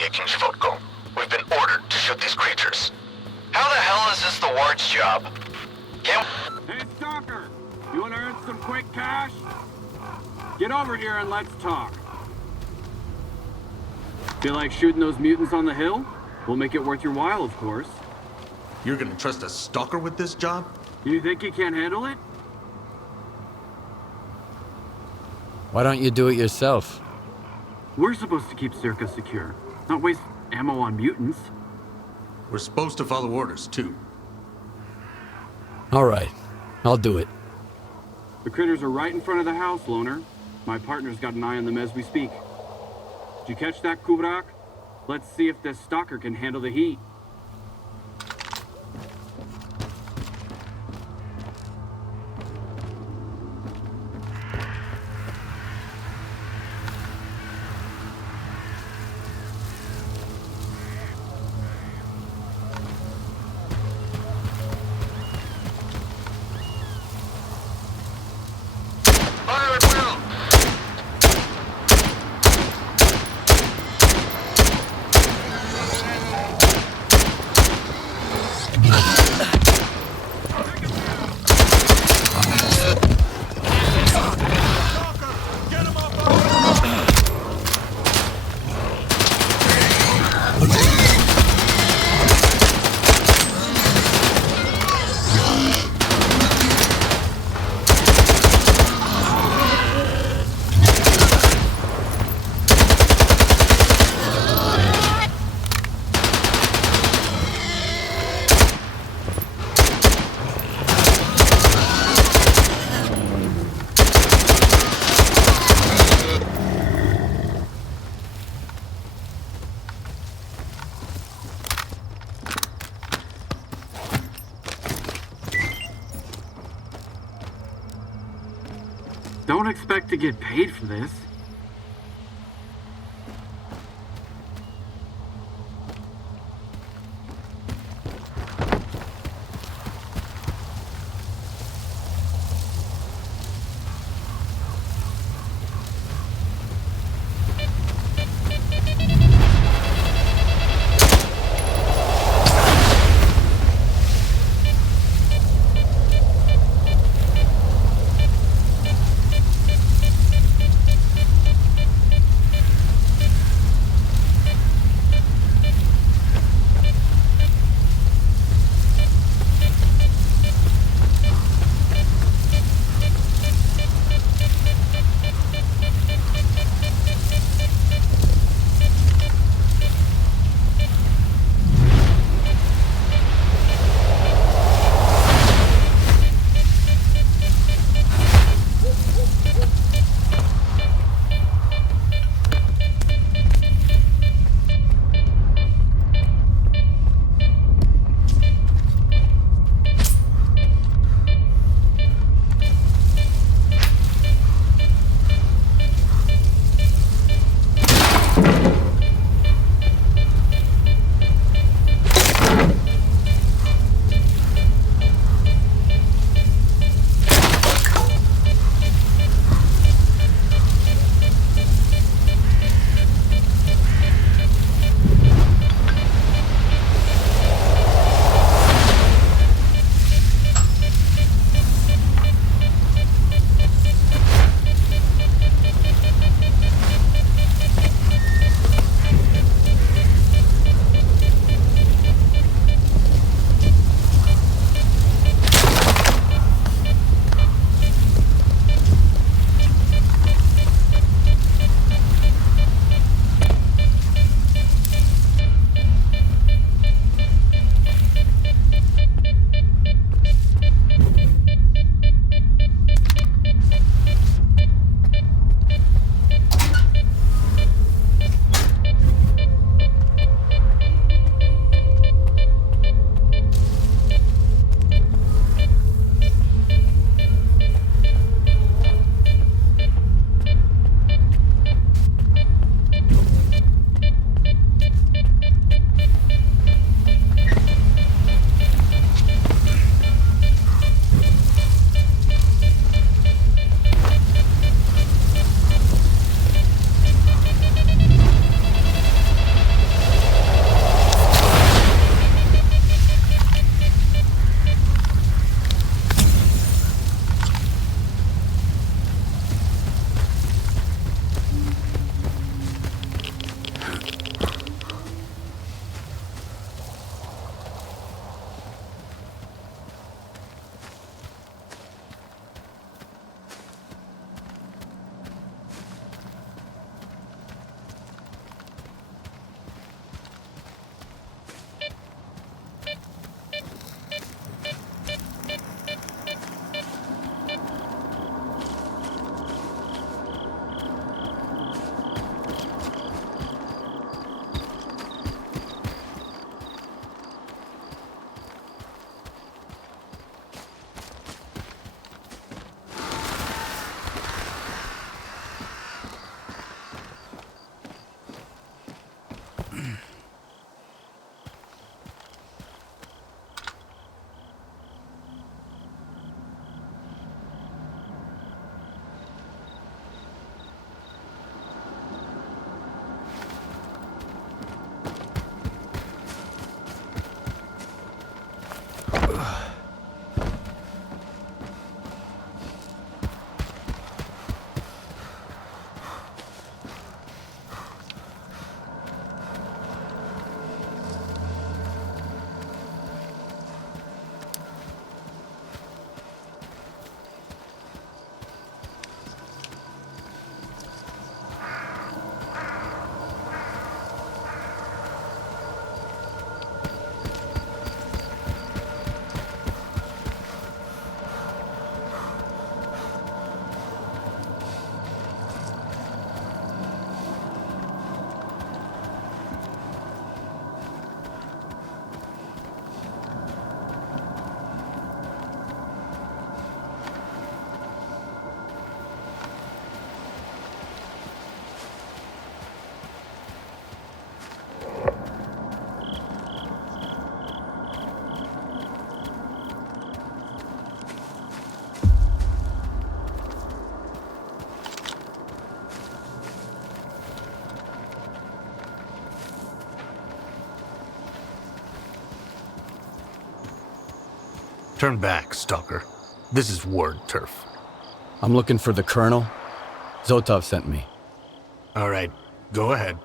jakimś wodką. We've been ordered to shoot these creatures. How the hell is this the ward's job? Can't... Hey, Stalker! You wanna earn some quick cash? Get over here and let's talk. Feel like shooting those mutants on the hill? We'll make it worth your while, of course. You're gonna trust a stalker with this job? You think you can't handle it? Why don't you do it yourself? We're supposed to keep Serce secure, not waste ammo on mutants. We're supposed to follow orders, too. All right, I'll do it. The critters are right in front of the house, Loner. My partner's got an eye on them as we speak. Did you catch that, Kubrak? Let's see if this stalker can handle the heat. Fire at will! Don't expect to get paid for this. Turn back, Stalker. This is Ward turf. I'm looking for the Colonel. Zotov sent me. All right, go ahead.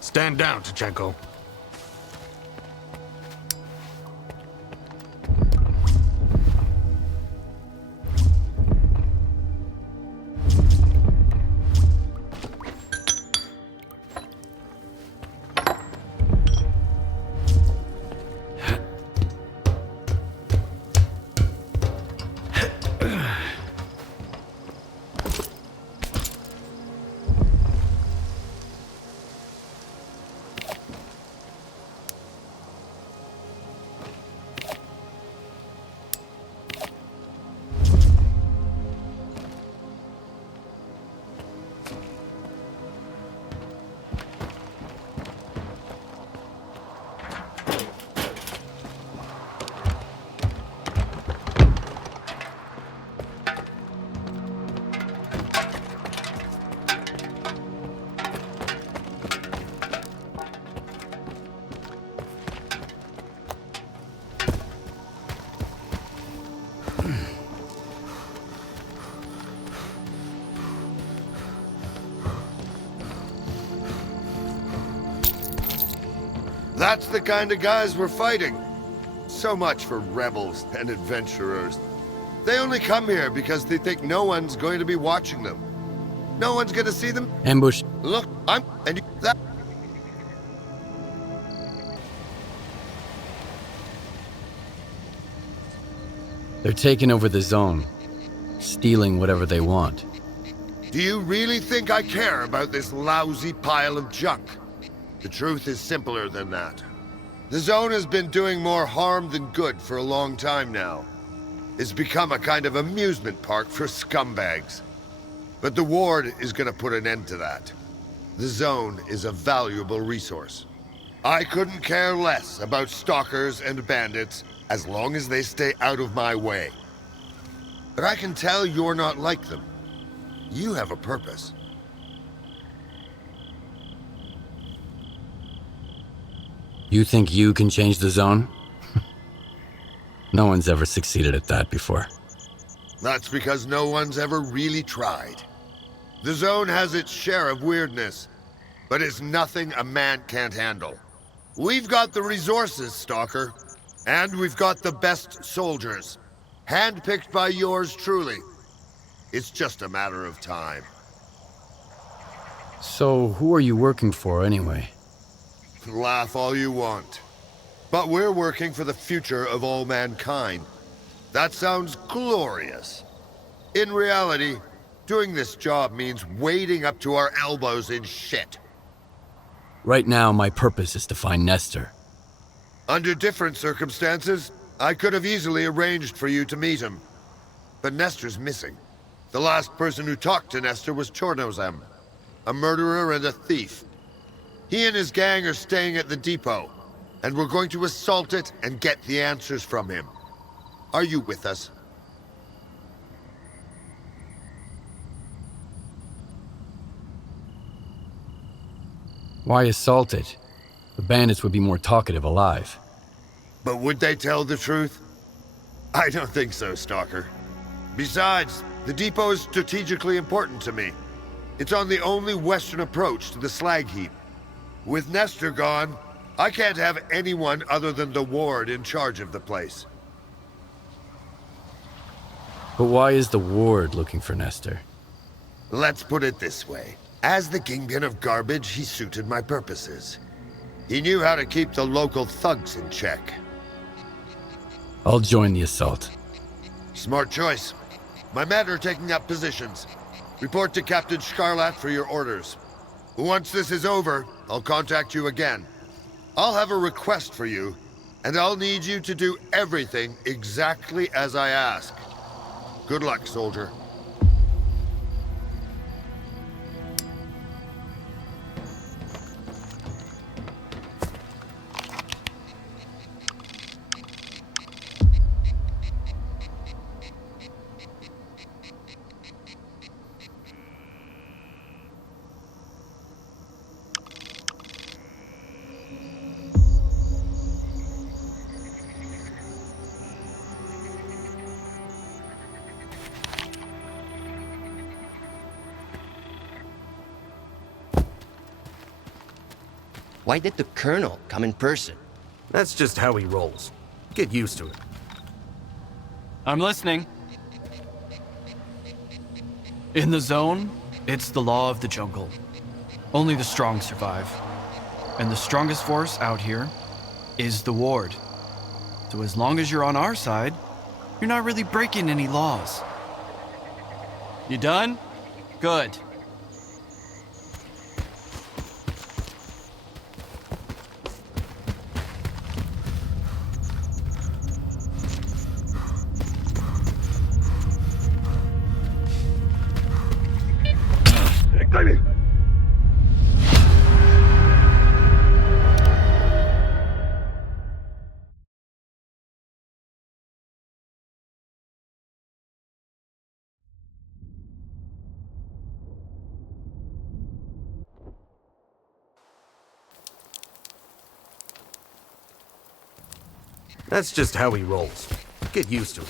Stand down, Tachenko. That's the kind of guys we're fighting. So much for rebels and adventurers. They only come here because they think no one's going to be watching them. No one's gonna see them. Ambush. Look, and that. They're taking over the zone. Stealing whatever they want. Do you really think I care about this lousy pile of junk? The truth is simpler than that. The zone has been doing more harm than good for a long time now. It's become a kind of amusement park for scumbags. But the Ward is gonna put an end to that. The zone is a valuable resource. I couldn't care less about stalkers and bandits as long as they stay out of my way. But I can tell you're not like them. You have a purpose. You think you can change the zone? No one's ever succeeded at that before. That's because no one's ever really tried. The zone has its share of weirdness, but it's nothing a man can't handle. We've got the resources, Stalker, and we've got the best soldiers, handpicked by yours truly. It's just a matter of time. So, who are you working for anyway? Laugh all you want. But we're working for the future of all mankind. That sounds glorious. In reality, doing this job means wading up to our elbows in shit. Right now, my purpose is to find Nestor. Under different circumstances, I could have easily arranged for you to meet him. But Nestor's missing. The last person who talked to Nestor was Chornobyl, a murderer and a thief. He and his gang are staying at the depot, and we're going to assault it and get the answers from him. Are you with us? Why assault it? The bandits would be more talkative alive. But would they tell the truth? I don't think so, Stalker. Besides, the depot is strategically important to me. It's on the only western approach to the slag heap. With Nestor gone, I can't have anyone other than the Ward in charge of the place. But why is the Ward looking for Nestor? Let's put it this way. As the kingpin of garbage, he suited my purposes. He knew how to keep the local thugs in check. I'll join the assault. Smart choice. My men are taking up positions. Report to Captain Scarlat for your orders. Once this is over, I'll contact you again. I'll have a request for you, and I'll need you to do everything exactly as I ask. Good luck, soldier. Why did the Colonel come in person? That's just how he rolls. Get used to it. I'm listening. In the zone, it's the law of the jungle. Only the strong survive. And the strongest force out here is the ward. So as long as you're on our side, you're not really breaking any laws. You done? Good. That's just how he rolls. Get used to it.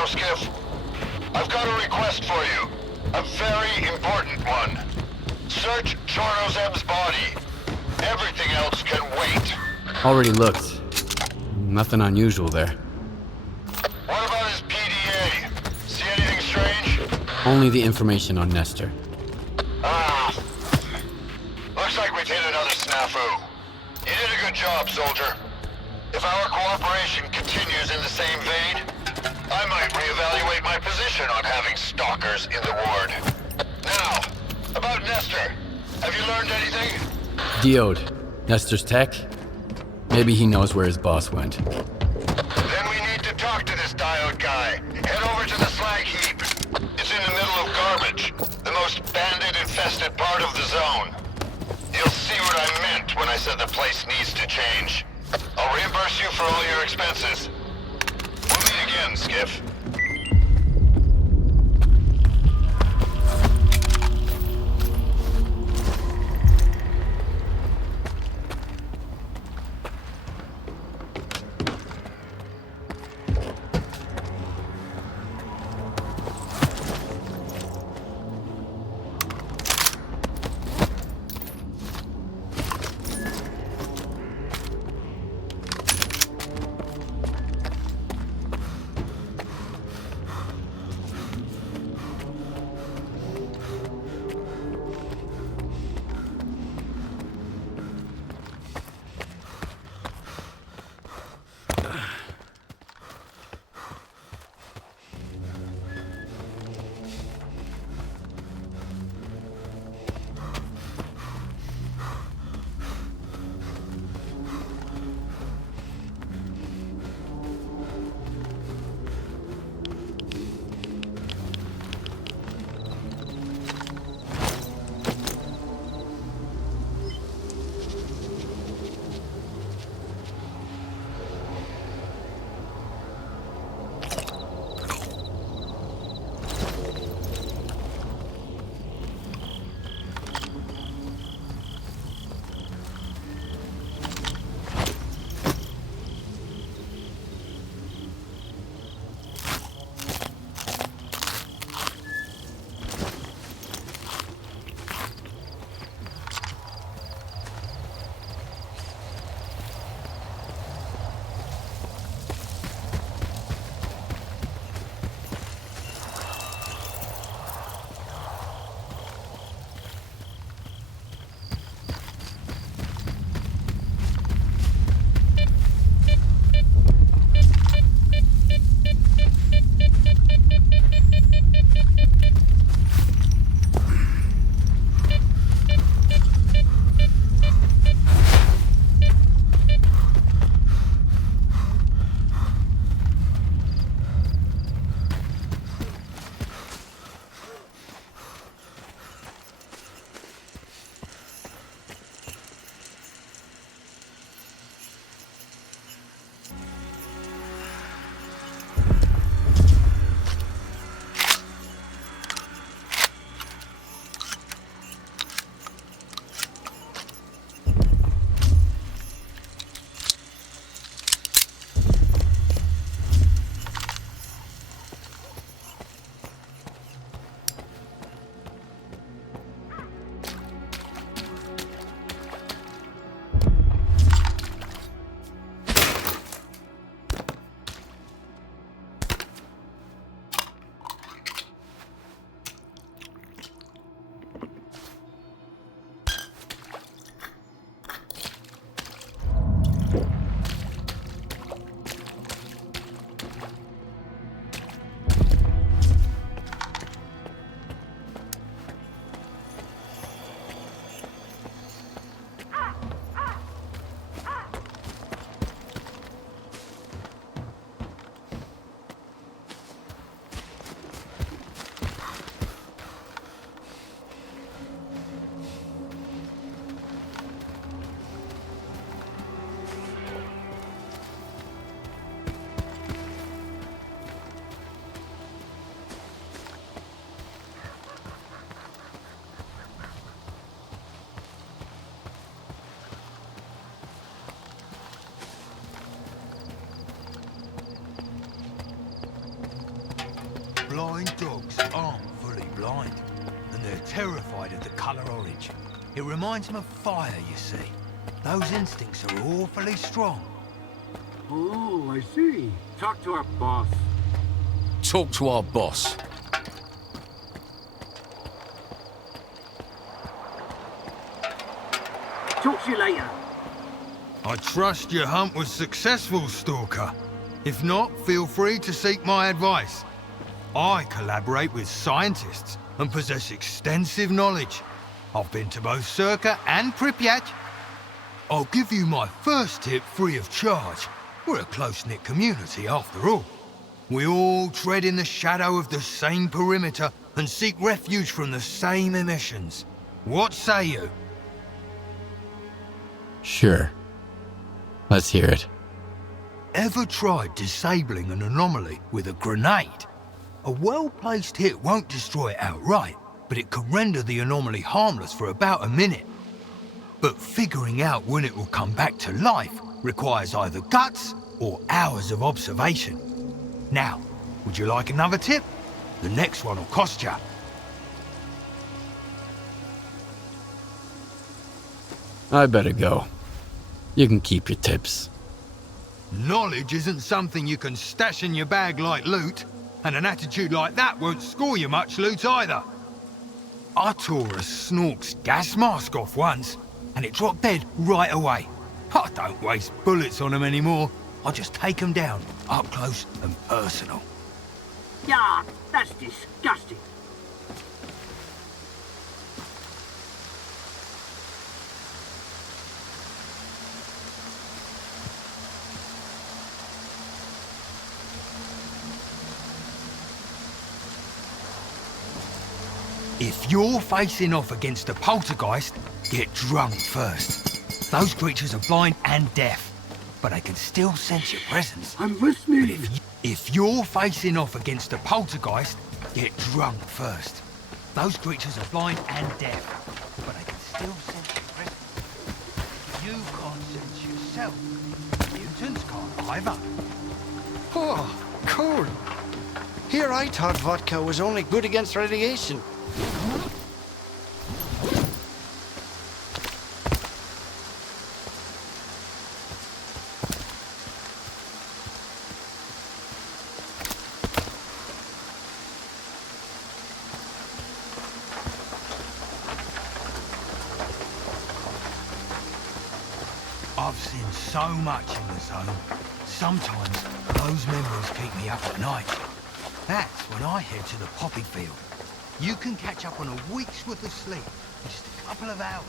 now, Skiff. I've got a request for you. A very important one. Search Chornobyl's body. Everything else can wait. Already looked. Nothing unusual there. What about his PDA? See anything strange? Only the information on Nestor. Ah. Looks like we've hit another snafu. You did a good job, soldier. If our cooperation continues in the same vein, I might reevaluate my position on having stalkers in the ward. Now, about Nestor. Have you learned anything? Dioda. Nestor's tech? Maybe he knows where his boss went. Then we need to talk to this diode guy. Head over to the slag heap. It's in the middle of garbage, the most bandit-infested part of the zone. You'll see what I meant when I said the place needs to change. I'll reimburse you for all your expenses. We'll meet again, Skiff. Mine dogs aren't fully blind, and they're terrified of the colour orange. It reminds them of fire, you see. Those instincts are awfully strong. Oh, I see. Talk to our boss. Talk to our boss. Talk to you later. I trust your hunt was successful, Stalker. If not, feel free to seek my advice. I collaborate with scientists and possess extensive knowledge. I've been to both Serce and Pripyat. I'll give you my first tip free of charge. We're a close-knit community, after all. We all tread in the shadow of the same perimeter and seek refuge from the same emissions. What say you? Sure. Let's hear it. Ever tried disabling an anomaly with a grenade? A well-placed hit won't destroy it outright, but it can render the anomaly harmless for about a minute. But figuring out when it will come back to life requires either guts or hours of observation. Now, would you like another tip? The next one will cost you. I better go. You can keep your tips. Knowledge isn't something you can stash in your bag like loot, and an attitude like that won't score you much loot either. I tore a Snork's gas mask off once, and it dropped dead right away. I don't waste bullets on them anymore. I just take them down, up close and personal. Yeah, that's disgusting. If you're facing off against a poltergeist, get drunk first. Those creatures are blind and deaf, but they can still sense your presence. I'm listening. But if you're facing off against a poltergeist, get drunk first. Those creatures are blind and deaf, but they can still sense your presence. You can't sense yourself. Mutants can't either. Oh, cool. Here I thought vodka was only good against radiation. I've seen so much in the zone. Sometimes those memories keep me up at night. That's when I head to the poppy field. You can catch up on a week's worth of sleep in just a couple of hours.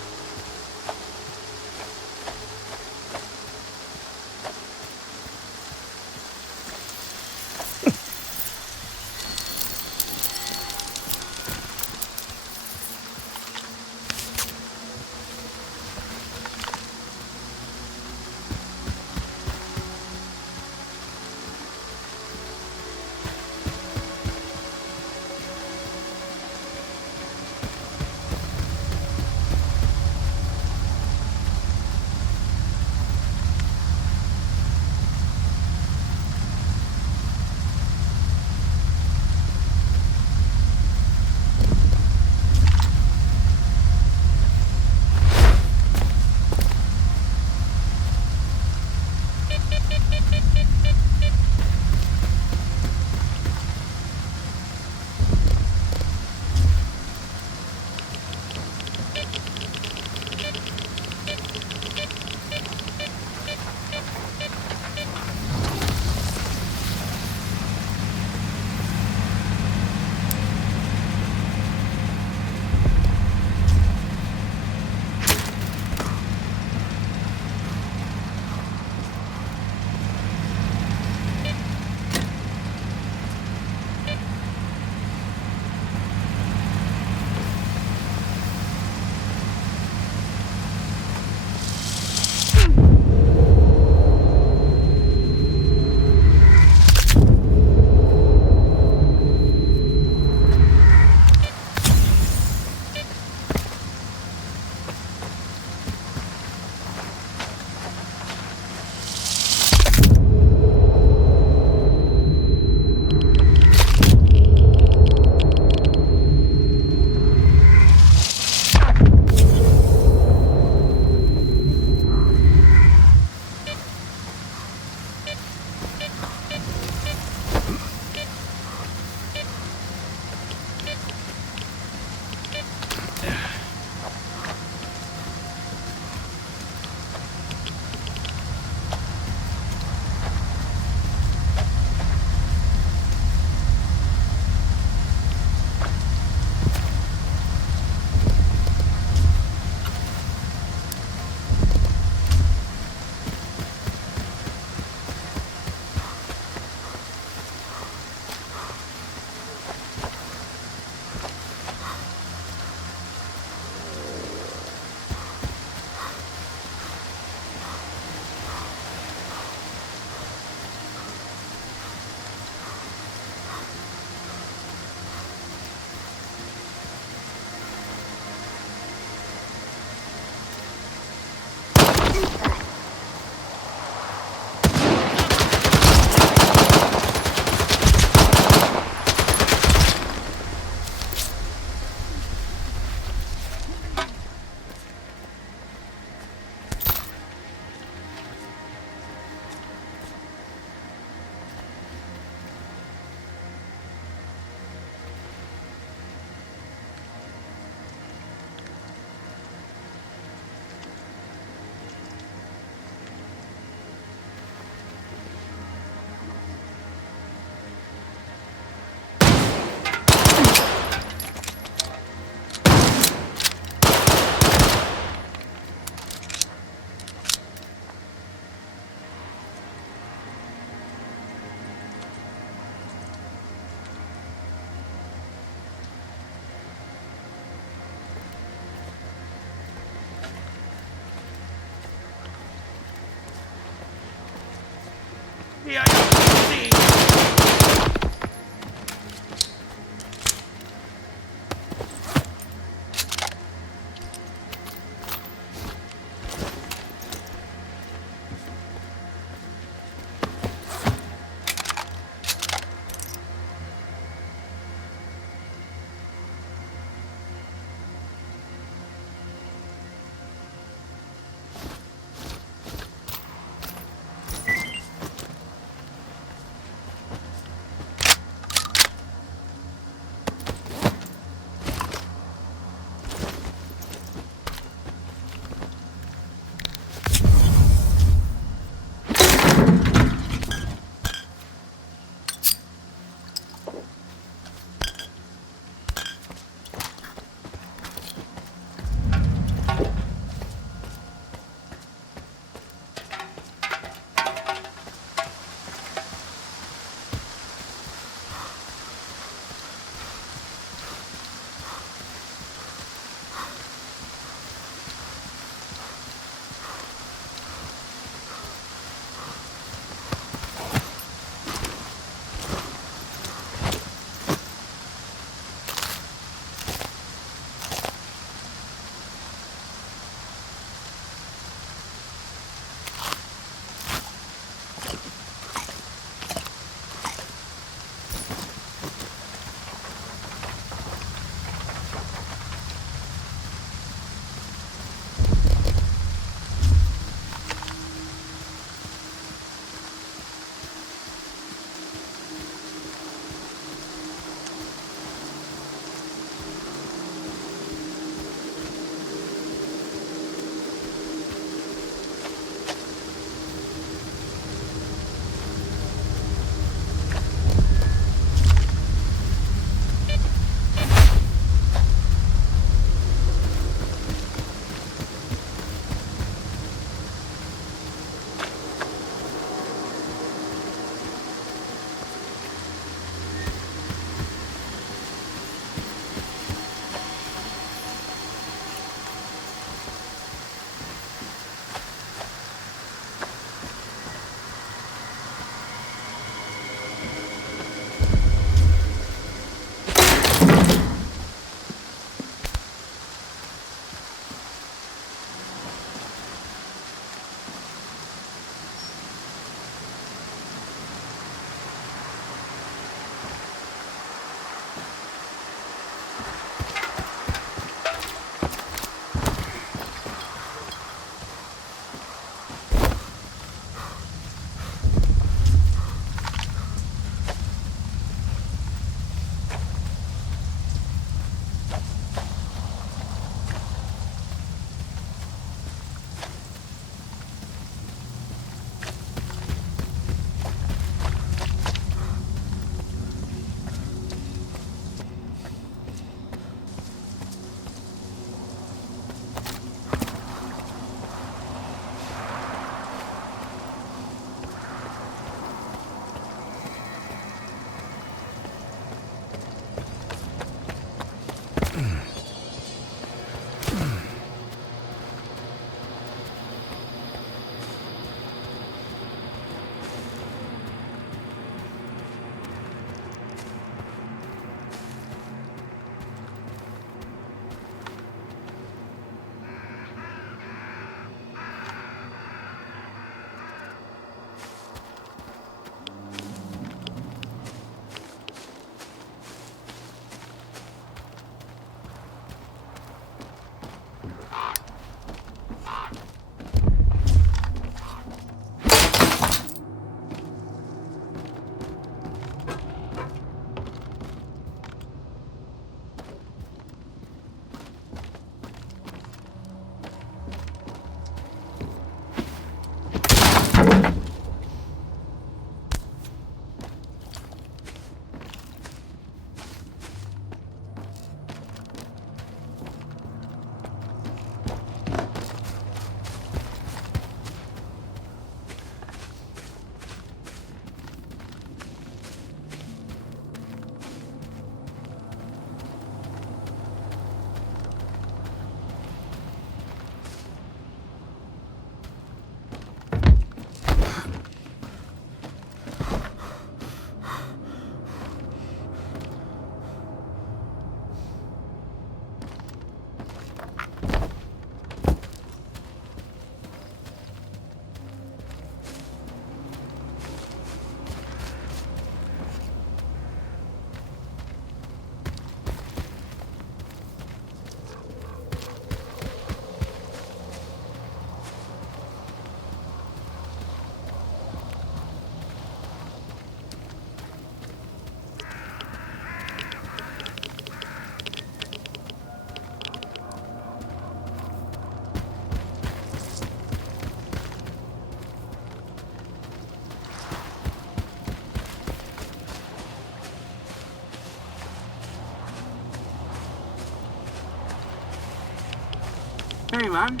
funny, man.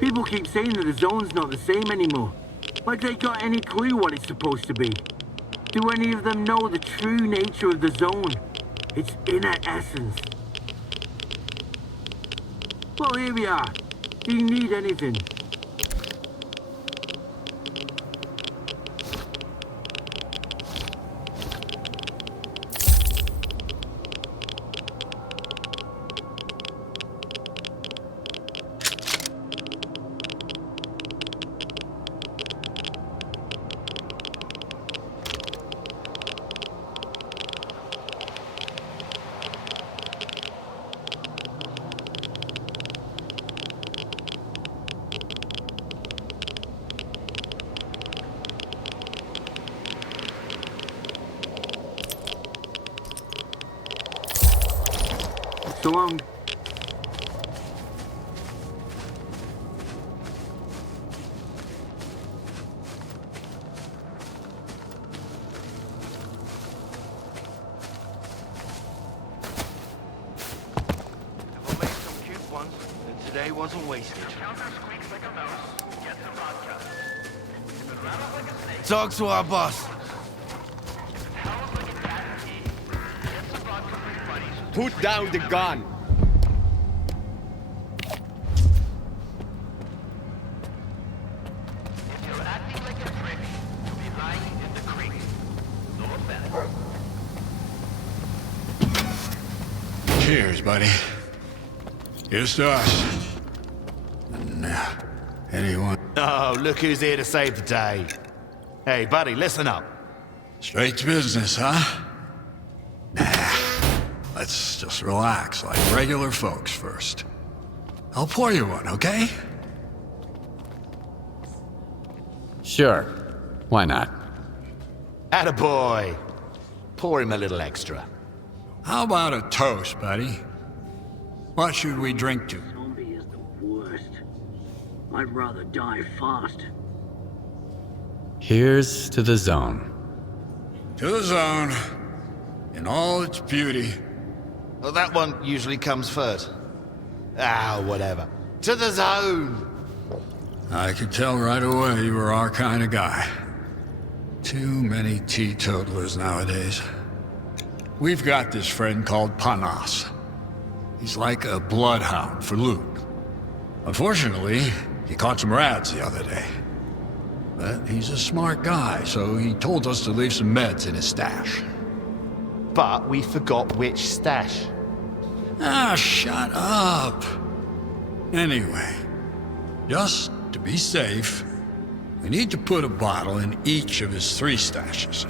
People keep saying that the zone's not the same anymore. Like they got any clue what it's supposed to be. Do any of them know the true nature of the zone? Its inner essence. Well, here we are. Do you need anything? So long. I've made some cute ones, and today wasn't wasted. Talk to our boss. Put down the gun. Cheers, buddy. Here's to us. And, anyone... Oh, look who's here to save the day. Hey, buddy, listen up. Straight to business, huh? Nah. Let's just relax like regular folks first. I'll pour you one, okay? Sure. Why not? Attaboy. Pour him a little extra. How about a toast, buddy? What should we drink to? Zombie is the worst. I'd rather die fast. Here's to the zone. To the zone. In all its beauty. Well, that one usually comes first. Ah, whatever. To the zone! I could tell right away you were our kind of guy. Too many teetotalers nowadays. We've got this friend called Panas. He's like a bloodhound for loot. Unfortunately, he caught some rats the other day. But he's a smart guy, so he told us to leave some meds in his stash. But we forgot which stash. Ah, shut up. Anyway, just to be safe, we need to put a bottle in each of his 3 stashes.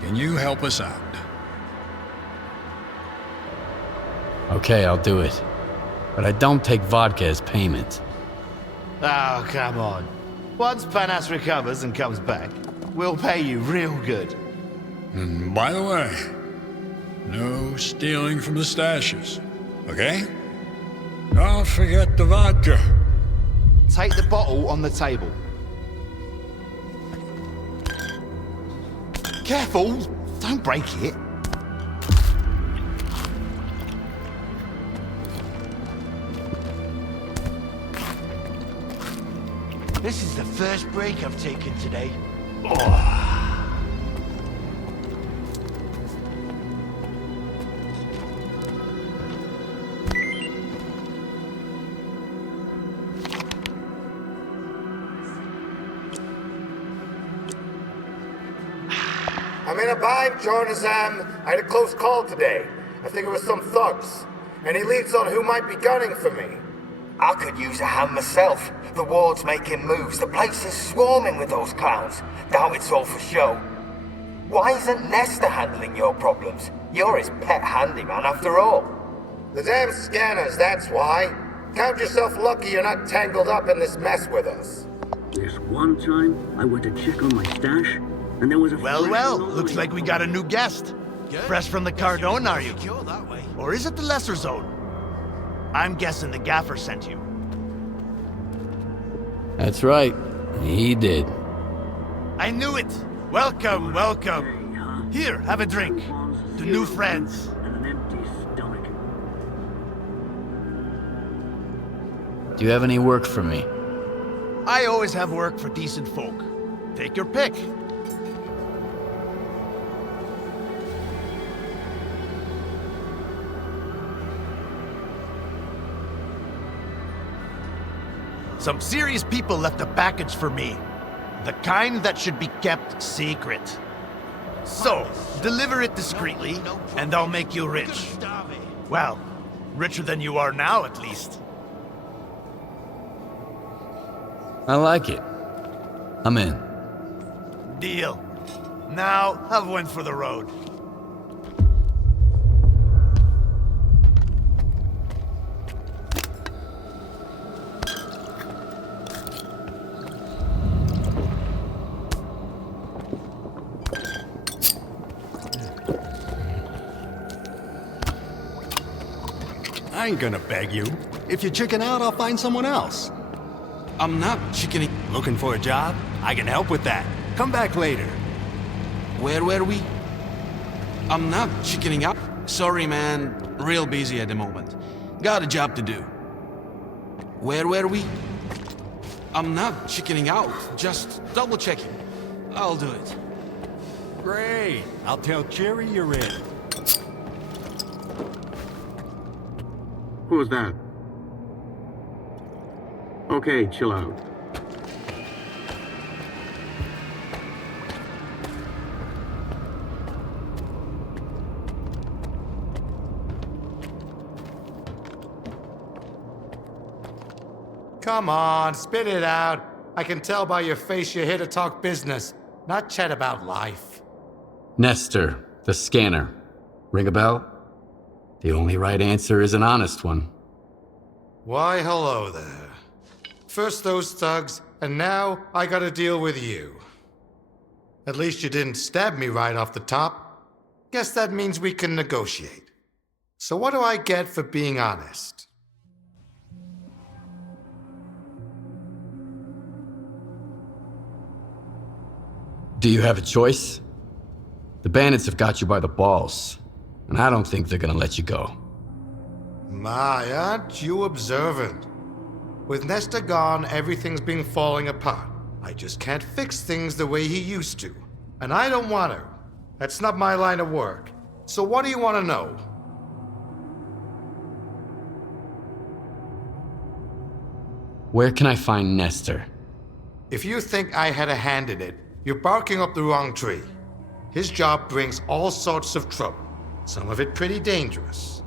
Can you help us out? Okay, I'll do it. But I don't take vodka as payment. Oh, come on. Once Panas recovers and comes back, we'll pay you real good. And by the way, no stealing from the stashes, okay? Don't forget the vodka. Take the bottle on the table. Careful! Don't break it. This is the first break I've taken today. I'm in a bind, Jornazam. I had a close call today. I think it was some thugs. Any leads on who might be gunning for me? I could use a hand myself. The ward's making moves. The place is swarming with those clowns. Doubt it's all for show. Why isn't Nestor handling your problems? You're his pet handyman after all. The damn scanners, that's why. Count yourself lucky you're not tangled up in this mess with us. This one time, I went to check on my stash, and there was a... Well, looks like we got a new guest. Fresh from the Cardone, are you? Or is it the Lesser Zone? I'm guessing the Gaffer sent you. That's right. He did. I knew it! Welcome, welcome. Here, have a drink. To new friends. And an empty stomach. Do you have any work for me? I always have work for decent folk. Take your pick. Some serious people left a package for me. The kind that should be kept secret. So, deliver it discreetly, and I'll make you rich. Well, richer than you are now, at least. I like it. I'm in. Deal. Now, have one for the road. I ain't gonna beg you. If you chicken out, I'll find someone else. I'm not chickening. Looking for a job? I can help with that. Come back later. Where were we? I'm not chickening out. Sorry, man. Real busy at the moment. Got a job to do. Where were we? I'm not chickening out. Just double checking. I'll do it. Great. I'll tell Jerry you're in. Who was that? Okay, chill out. Come on, spit it out. I can tell by your face you're here to talk business, not chat about life. Nestor, the scanner. Ring a bell? The only right answer is an honest one. Why, hello there. First those thugs, and now I gotta deal with you. At least you didn't stab me right off the top. Guess that means we can negotiate. So what do I get for being honest? Do you have a choice? The bandits have got you by the balls, and I don't think they're gonna let you go. My, aren't you observant? With Nestor gone, everything's been falling apart. I just can't fix things the way he used to. And I don't want to. That's not my line of work. So what do you want to know? Where can I find Nestor? If you think I had a hand in it, you're barking up the wrong tree. His job brings all sorts of trouble, some of it pretty dangerous.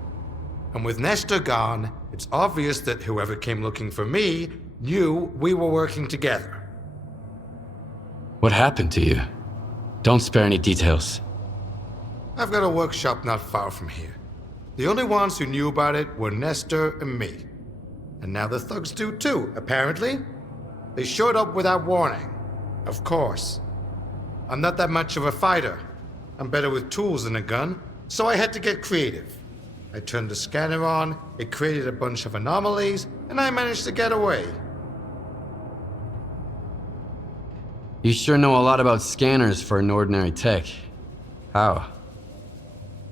And with Nestor gone, it's obvious that whoever came looking for me knew we were working together. What happened to you? Don't spare any details. I've got a workshop not far from here. The only ones who knew about it were Nestor and me. And now the thugs do too, apparently. They showed up without warning. Of course. I'm not that much of a fighter. I'm better with tools than a gun, so I had to get creative. I turned the scanner on, it created a bunch of anomalies, and I managed to get away. You sure know a lot about scanners for an ordinary tech. How?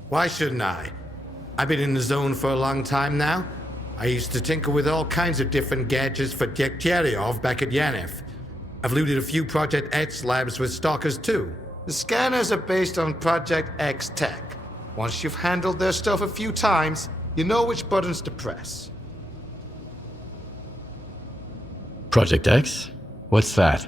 Why shouldn't I? I've been in the zone for a long time now. I used to tinker with all kinds of different gadgets for Diektyaryov back at Yanef. I've looted a few Project X labs with stalkers too. The scanners are based on Project X tech. Once you've handled their stuff a few times, you know which buttons to press. Project X? What's that?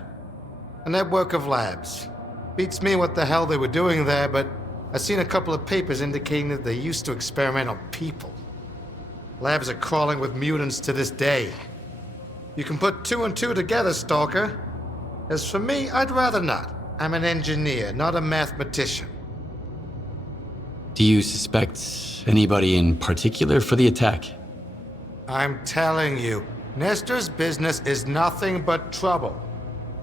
A network of labs. Beats me what the hell they were doing there, but I've seen a couple of papers indicating that they used to experiment on people. Labs are crawling with mutants to this day. You can put 2 and 2 together, Stalker. As for me, I'd rather not. I'm an engineer, not a mathematician. Do you suspect anybody in particular for the attack? I'm telling you, Nestor's business is nothing but trouble.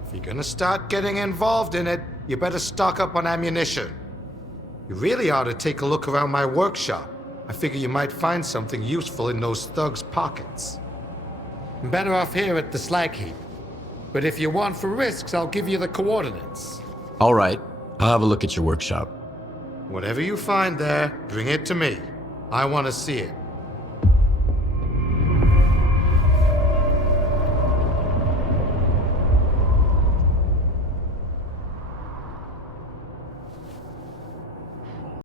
If you're gonna start getting involved in it, you better stock up on ammunition. You really ought to take a look around my workshop. I figure you might find something useful in those thugs' pockets. I'm better off here at the slag heap. But if you want for risks, I'll give you the coordinates. All right, I'll have a look at your workshop. Whatever you find there, bring it to me. I want to see it.